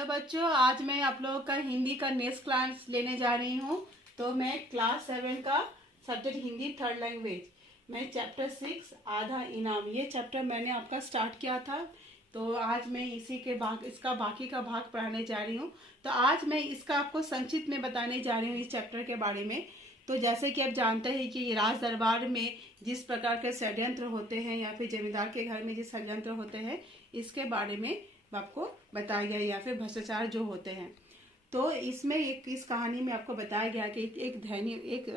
Hello बच्चों, आज मैं आप लोगों का हिंदी का नेक्स्ट क्लास लेने जा रही हूँ। तो मैं क्लास 7 का सब्जेक्ट हिंदी थर्ड लैंग्वेज मैं चैप्टर 6 आधा इनाम, ये चैप्टर मैंने आपका स्टार्ट किया था। तो आज मैं इसी के इसका बाकी का भाग पढ़ाने जा रही हूँ। तो आज मैं इसका आपको संक्षिप्त में बताने जा रही हूँ इस चैप्टर के बारे में। तो जैसे कि आप जानते हैं कि राज दरबार में जिस प्रकार के षड्यंत्र होते हैं या फिर जमींदार के घर में जिस षड्यंत्र होते हैं, इसके बारे में आपको बताया गया, या फिर भ्रष्टाचार जो होते हैं। तो इसमें इस कहानी में आपको बताया गया कि एक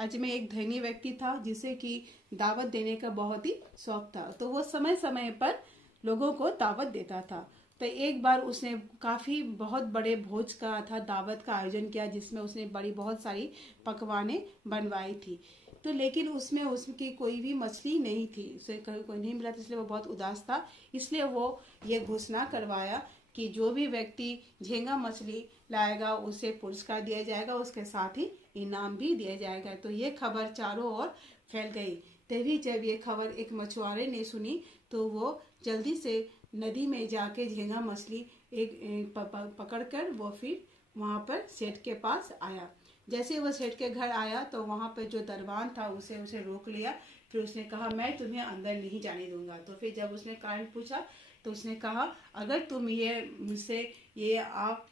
अजमेर एक धनी व्यक्ति था जिसे कि दावत देने का बहुत ही शौक था। तो वो समय समय पर लोगों को दावत देता था। तो एक बार उसने काफ़ी बहुत बड़े भोज का दावत का आयोजन किया, जिसमें उसने बहुत सारी पकवानें बनवाई थी। तो लेकिन उसमें उसकी कोई भी मछली नहीं थी, उसे कोई नहीं मिला था, इसलिए वो बहुत उदास था। इसलिए वो ये घोषणा करवाया कि जो भी व्यक्ति झींगा मछली लाएगा उसे पुरस्कार दिया जाएगा, उसके साथ ही इनाम भी दिया जाएगा। तो ये खबर चारों ओर फैल गई। तभी जब ये खबर एक मछुआरे ने सुनी तो वो जल्दी से नदी में जाके झींगा मछली पकड़कर वो फिर वहाँ पर सेठ के पास आया। जैसे वो सेठ के घर आया तो वहाँ पर जो दरबान था उसे रोक लिया। फिर उसने कहा, मैं तुम्हें अंदर नहीं जाने दूंगा। तो फिर जब उसने कारण पूछा तो उसने कहा, अगर तुम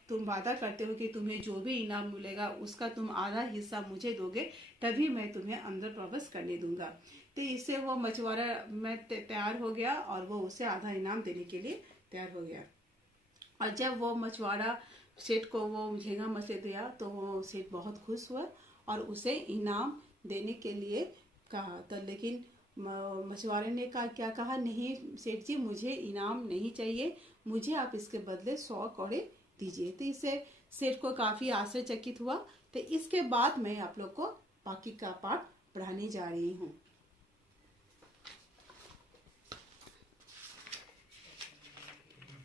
तुम वादा करते हो कि तुम्हें जो भी इनाम मिलेगा उसका तुम आधा हिस्सा मुझे दोगे, तभी मैं तुम्हें अंदर प्रवेश करने दूंगा। तो इससे वो मछुआरा में तैयार हो गया और वो उसे आधा इनाम देने के लिए तैयार हो गया। और जब वो मछुआरा सेठ को वो झींगा मछली दिया तो वो सेठ बहुत खुश हुआ और उसे इनाम देने के लिए कहा। तो लेकिन मछुआरे ने क्या कहा, नहीं सेठ जी, मुझे इनाम नहीं चाहिए, मुझे आप इसके बदले 100 कौड़े दीजिए। तो इससे सेठ को काफ़ी आश्चर्यचकित हुआ। तो इसके बाद मैं आप लोग को बाकी का पाठ पढ़ाने जा रही हूँ।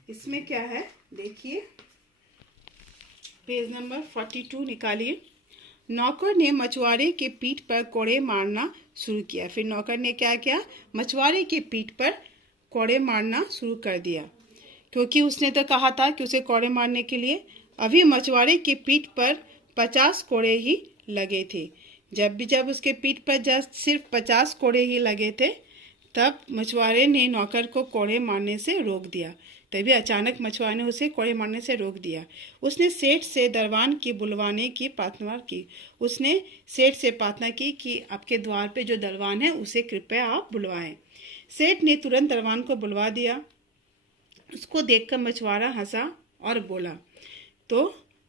इसमें क्या है देखिए, पेज नंबर 42 निकालिए। नौकर ने मछुआरे के पीठ पर कोड़े मारना शुरू किया। फिर नौकर ने क्या किया, मछुआरे के पीठ पर कोड़े मारना शुरू कर दिया, क्योंकि उसने तो कहा था कि उसे कोड़े मारने के लिए। अभी मछुआरे की पीठ पर 50 कोड़े ही लगे थे। जब उसके पीठ पर जस्ट सिर्फ 50 कोड़े ही लगे थे, तब मछुआरे ने नौकर को कोड़े मारने से रोक दिया। तभी अचानक मछुआरे ने उसे कोड़े मारने से रोक दिया। उसने सेठ से दरबान की बुलवाने की प्रार्थना की। उसने सेठ से प्रार्थना की कि आपके द्वार पे जो दरबान है उसे कृपया आप बुलवाएं। सेठ ने तुरंत दरबान को बुलवा दिया। उसको देखकर मछुआरा हंसा और बोला। तो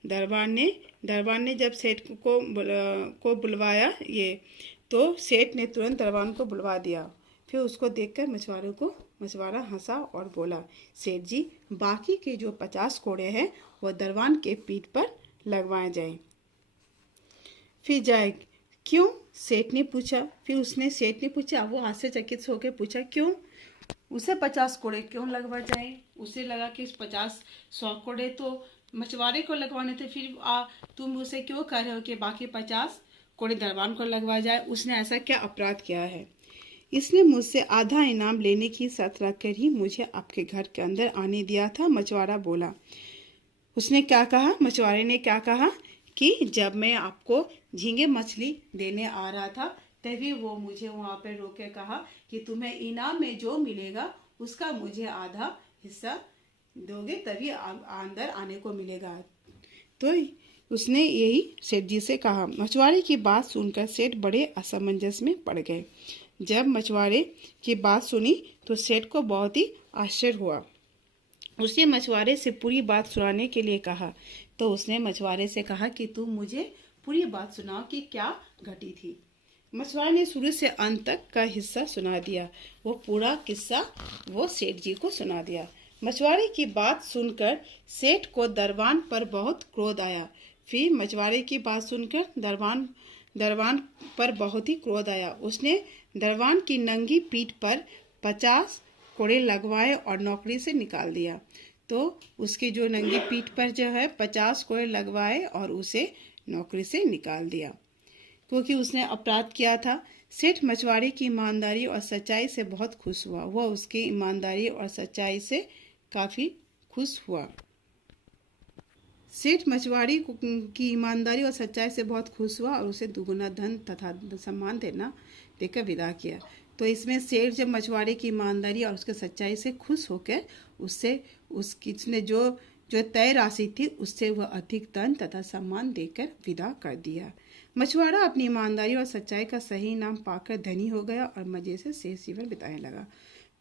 दरबान ने जब सेठ को बुलवाया तो सेठ ने तुरंत दरबान को बुलवा दिया। फिर उसको देखकर मछुआरा हंसा और बोला, सेठ जी, बाकी के जो 50 कोड़े हैं वो दरबान के पीठ पर लगवाए जाएं। फिर जाए क्यों? सेठ ने पूछा। सेठ ने पूछा, वो आश्चर्यचकित होकर पूछा, क्यों उसे 50 कोड़े क्यों लगवा जाए? उसे लगा कि 100 कोड़े तो मछुआरे को लगवाने थे, फिर तुम उसे क्यों कह रहे हो कि बाकी 50 कोड़े दरबान को लगवा जाए? उसने ऐसा क्या अपराध किया है? इसने मुझसे आधा इनाम लेने की शर्त रखकर ही मुझे आपके घर के अंदर आने दिया था, मछुआरा बोला। उसने क्या कहा, मछुआरे ने क्या कहा कि जब मैं आपको झींगे मछली देने आ रहा था तभी वो मुझे वहाँ पे रोक के कहा कि तुम्हें इनाम में जो मिलेगा उसका मुझे आधा हिस्सा दोगे, तभी अंदर आने को मिलेगा। तो उसने यही सेठ जी से कहा। मछुआरे की बात सुनकर सेठ बड़े असमंजस में पड़ गए। जब मछुआरे की बात सुनी तो सेठ को बहुत ही आश्चर्य हुआ। उसने मछुआरे से पूरी बात सुनाने के लिए कहा। तो उसने मछुआरे से कहा कि तुम मुझे पूरी बात सुनाओ कि क्या घटी थी। मछुआरे ने शुरू से अंत तक का हिस्सा सुना दिया। वो पूरा किस्सा वो सेठ जी को सुना दिया। मछुआरे की बात सुनकर सेठ को दरबान पर बहुत क्रोध आया। फिर मछुआरे की बात सुनकर दरबान पर बहुत ही क्रोध आया। उसने दरबान की नंगी पीठ पर 50 कोड़े लगवाए और नौकरी से निकाल दिया। तो उसकी जो नंगी पीठ पर जो है 50 कोड़े लगवाए और उसे नौकरी से निकाल दिया, क्योंकि उसने अपराध किया था। सेठ मछुआरे की ईमानदारी और सच्चाई से बहुत खुश हुआ। वह उसकी ईमानदारी और सच्चाई से काफ़ी खुश हुआ। सेठ मछुआरे की ईमानदारी और सच्चाई से बहुत खुश हुआ और उसे दुगुना धन तथा सम्मान देकर विदा किया। तो इसमें सेठ जब मछुआरे की ईमानदारी और उसके सच्चाई से खुश होकर उसने जो जो तय राशि थी उससे वह अधिक धन तथा सम्मान देकर विदा कर दिया। मछुआरा अपनी ईमानदारी और सच्चाई का सही नाम पाकर धनी हो गया और मजे से शेष जीवन बिताने लगा।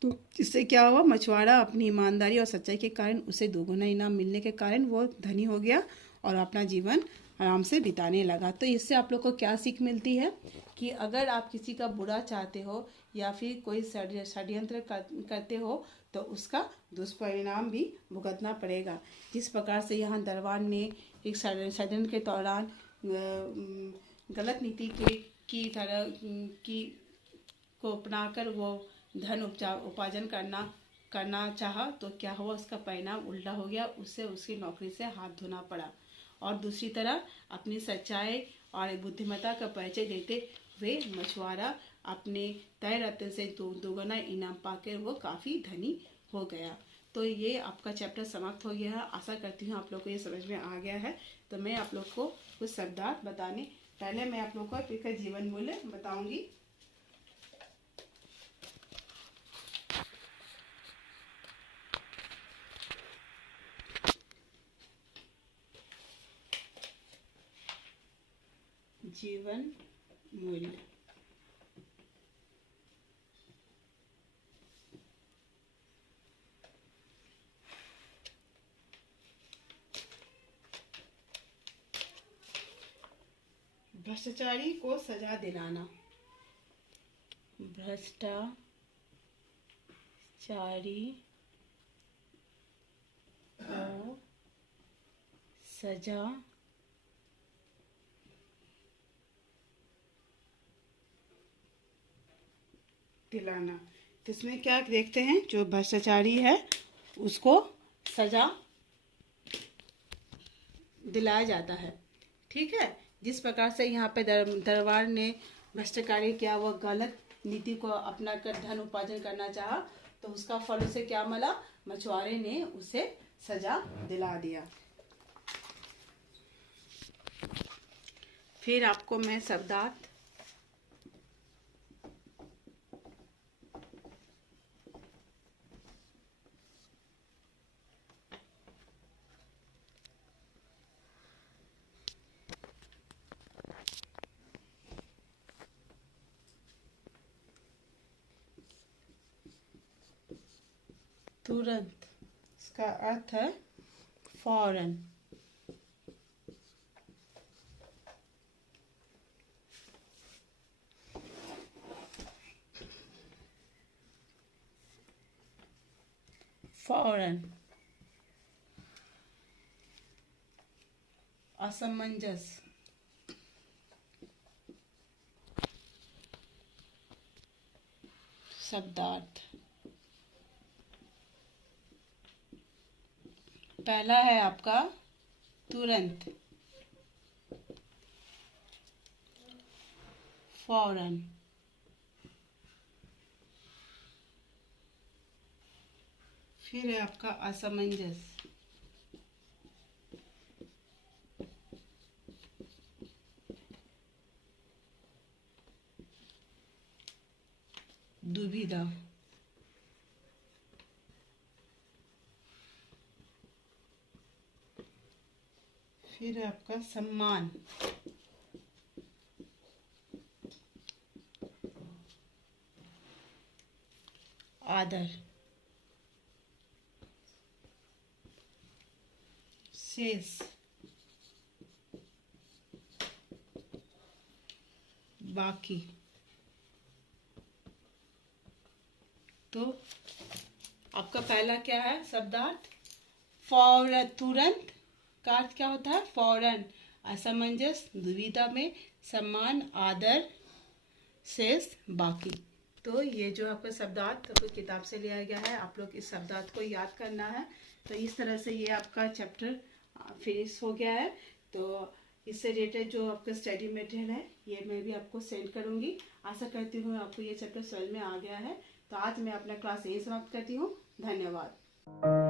तो इससे क्या हुआ, मछुआरा अपनी ईमानदारी और सच्चाई के कारण उसे दोगुना इनाम मिलने के कारण वो धनी हो गया और अपना जीवन आराम से बिताने लगा। तो इससे आप लोग को क्या सीख मिलती है कि अगर आप किसी का बुरा चाहते हो या फिर कोई षड्यंत्र करते हो तो उसका दुष्परिणाम भी भुगतना पड़ेगा। जिस प्रकार से यहाँ दरबार ने एक षड्यंत्र के दौरान गलत नीति की को अपनाकर वो धन उपार्जन करना चाहा तो क्या हुआ, उसका परिणाम उल्टा हो गया, उससे उसकी नौकरी से हाथ धोना पड़ा। और दूसरी तरफ अपनी सच्चाई और बुद्धिमत्ता का परिचय देते हुए मछुआरा अपने तय रत्न से दोगुना इनाम पाकर वो काफ़ी धनी हो गया। तो ये आपका चैप्टर समाप्त हो गया है। आशा करती हूँ आप लोग को ये समझ में आ गया है। तो मैं आप लोग को कुछ शब्दार्थ बताने पहले मैं आप लोग को इसका जीवन मूल्य बताऊंगी। जीवन मूल्य भ्रष्टाचारी को सजा दिलाना। भ्रष्टाचारी को सजा दिलाना। तो इसमें क्या देखते हैं, जो भ्रष्टाचारी है उसको सजा दिलाया जाता है। ठीक है, जिस प्रकार से यहाँ पे दरबार ने भ्रष्टाचारी किया, वह गलत नीति को अपना कर धन उपार्जन करना चाहा तो उसका फल उसे क्या मिला, मछुआरे ने उसे सजा दिला दिया। फिर आपको मैं शब्दार्थ तुरंत, इसका अर्थ है फौरन। फौरन। असमंजस, शब्दार्थ। पहला है आपका तुरंत, फौरन। फिर है आपका असमंजस, दुविधा। फिर है आपका सम्मान, आदर। शेष, बाकी। तो आपका पहला क्या है शब्दार्थ, फौरन, तुरंत का अर्थ क्या होता है, फौरन। असमंजस, दुविधा में। सम्मान, आदर। शेष, बाकी। तो ये जो आपका शब्दार्थ आपको किताब से लिया गया है, आप लोग इस शब्दार्थ को याद करना है। तो इस तरह से ये आपका चैप्टर फिनिश हो गया है। तो इससे रिलेटेड जो आपका स्टडी मटेरियल है ये मैं भी आपको सेंड करूँगी। आशा करती हूँ आपको ये चैप्टर समझ में आ गया है। तो आज मैं अपना क्लास यही समाप्त करती हूँ। धन्यवाद।